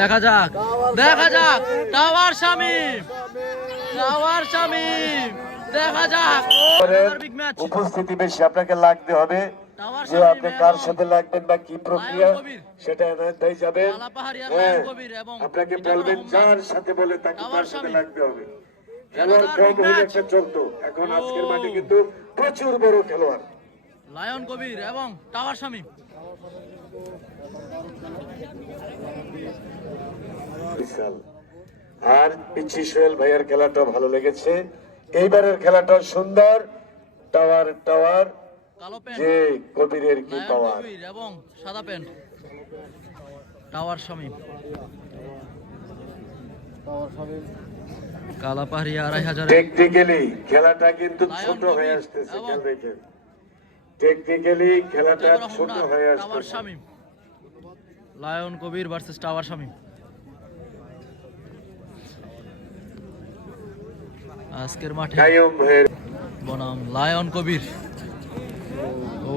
দেখা যাক। দেখা যাক টাওয়ার শামিম। টাওয়ার শামিম। দেখা যাক। উপস্থিতি বেশি আপনাকে লাগতে হবে। যে আপনি কার সাথে লাগবেন বা কি প্রক্রিয়া সেটা পাহাড়িয়া হ্যাঁ, আপনাকে বলবেন। যার সাথে বলে তাকে তার সাথে লাগতে হবে। খেলোয়াড় কম হলে একটা চলতো। এখন আজকের মাঠে কিন্তু প্রচুর বড় খেলোয়াড়। লায়ন কবির এবং টাওয়ার বিশাল। আর পিচ্ছি সোহেল ভাইয়ের খেলাটা ভালো লেগেছে। এইবারের খেলাটা সুন্দর। Tower tower. যে কবিরের কি পাওয়ার। এবং সাদা প্যান্ট টাওয়ার শামিম কালা পাহাড়িয়া আড়াই হাজার টেকনিক্যালি খেলাটা কিন্তু ছোট হয়ে আসতেছে খেয়াল রেখে টেকনিক্যালি খেলাটা ছোট হয়ে আসতেছে lion Kabir versus tower Shamim. আজকের মাঠে বনাম লায়ন কবির। ও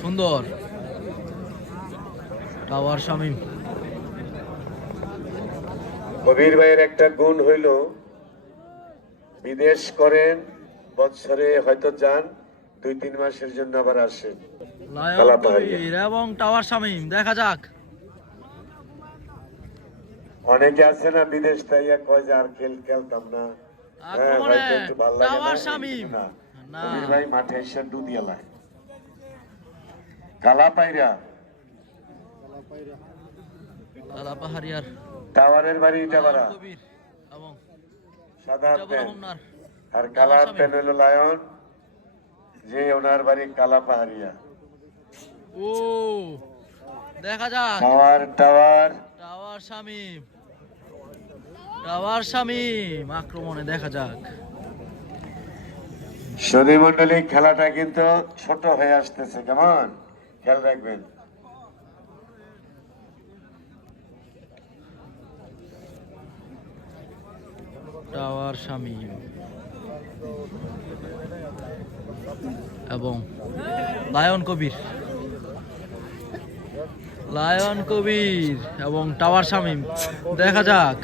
সুন্দর। টাওয়ার শামিম। কবির ভাইয়ের একটা গুণ হইল বিদেশ করেন বছরে হয়তো যান দুই তিন মাসের জন্য আবার পাহাড়িয়া। এবং টাওয়ার শামিম দেখা যাক। অনেকে আছে না বিদেশ তাইয়া কয় যে আর খেল খেলতাম না। হ্যাঁ, টাওয়ার শামিম? ভাই মাঠে এসে লাগে কালা পাইরা কালা পাহাড়িয়ার। টাওয়ারের বাড়ি সাদা আর কালা হলো লায়ন। যে ওনার বাড়ি কালা পাহাড়িয়া ও দেখা যাক। Tower tower. Tower Shamim tower Shamim আক্রমণে দেখা যাক। সদী মন্ডলী খেলাটা কিন্তু ছোট হয়ে আসতেছে কেমন? খেয়াল রাখবেন। টাওয়ার শামিম এবং লায়ন কবির। লায়ন কবির এবং টাওয়ার শামিম। দেখা যাক।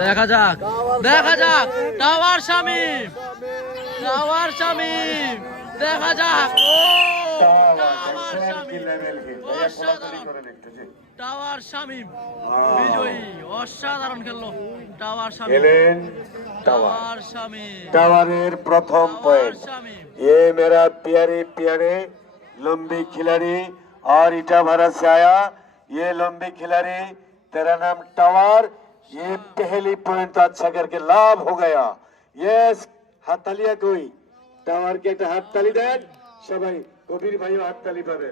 দেখা যাক। দেখা যাক। টাওয়ার শামিম। টাওয়ার শামিম। দেখা যাক। টাওয়ার শামিম অসাধারণ টাওয়ার শামিম বিজয়ী অসাধারণ খেললো টাওয়ার শামিম খেলেন টাওয়ার টাওয়ার শামিম টাওয়ারের প্রথম टावर पॉइंट शामिम ये मेरा प्यारे प्यारे लंबी खिलाड़ी और इटा भारत से आया ये लंबी खिलाड़ी तेरा नाम टावर ये पहली पॉइंट तो अच्छा करके लाभ हो गया यस হাত তালিয়া কই টাওয়ারকে একটা হাত তালি দেন সবাই কবির ভাইও হাততালি পাবে।